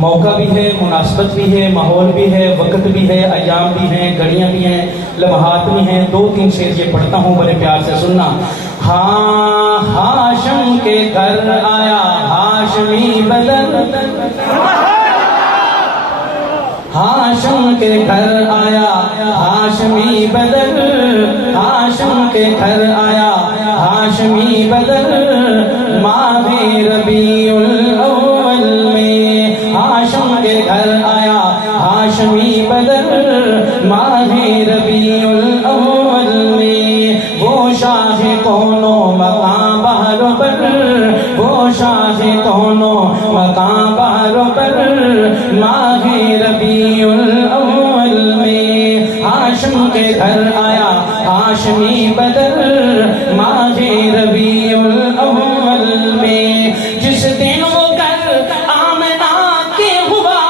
موقع بھی ہے، مناسبت بھی ہے، ماحول بھی ہے، وقت بھی ہے، ایام بھی ہیں، گھڑیاں بھی ہیں، لمحات بھی ہیں. 2-3 شعر یہ پڑھتا ہوں، بڑے پیار سے سننا. ہاں ہاشم کے گھر آیا ہاشمی بدر، ہاشم کے گھر آیا ہاشمی بدر، ہاشم کے گھر آیا ہاشمی بدر، ماہ ربیع الاول میں ہاشم کے گھر آیا ہاشمی بدر، ماہ ربیع الاول میں. وہ شاہ کونو مقام بہر پر، وہ شاہ کونو مقام بہر پر، ماہ ربیع الاول میں ہاشم کے گھر آیا ہاشمی بدر، ماہ ربیع الاول میں. جس دن وہ گھر آمنہ کے ہوا،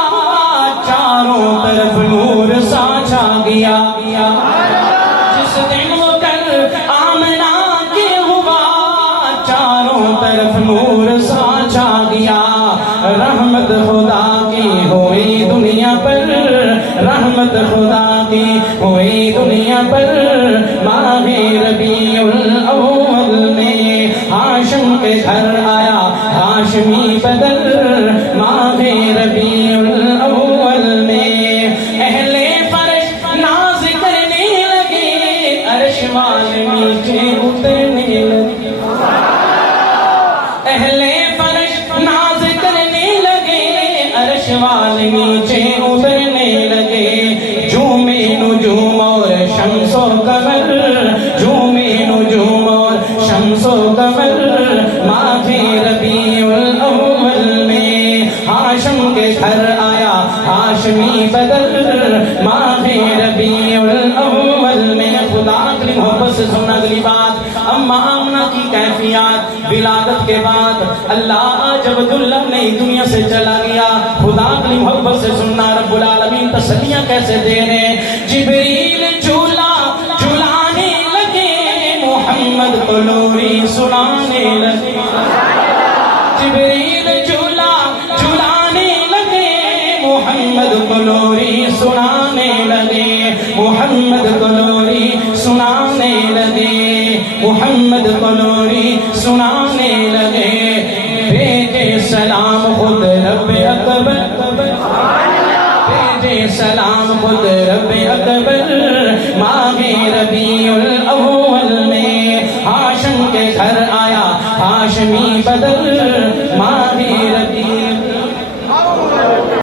چاروں طرف نور سا چھا گیا. جس دن وہ گھر آمنہ کے ہوا، چاروں طرف نور سا چھا گیا. رحمت خدا کی ہوئی دنیا پر، رحمت خدا کی ہوئی دنیا پر، ماہ ربیع الاول میں ہاشم کے گھر آیا ہاشمی بدر، ماہ ربیع الاول میں. اہل فرش ناز کرنے لگے، عرش والے نیچے اترنے لگے. اہل فرش ناز کرنے لگے، عرش والے نیچے اترنے لگے. جھومے نجوم اور شمس و قمر، جھومے نجوم اور شمس و قمر، ماہ ربیع الاول میں ہاشم کے گھر آیا ہاشمی بدر، ماہ ربیع الاول میں. خدا کی محبت سے سننا اگلی بات. اما آمنہ کی کیفیات ولادت کے بعد اللہ جب دلہن نئی دنیا سے چلا گیا، خدا کی محبت سے سننا. رب العالمین تسلیاں کیسے دے رہے ہیں. جبریل جھولا جھلانے لگے، محمد کو لوری سنانے لگے. جبریل جھولا جھلانے لگے، محمد کو لوری سنانے لگے. محمد کو لوری سنانے لگے، محمد کو لوری سنانے لگے. بھیجے سلام خود رب اکبر، بھیجے سلام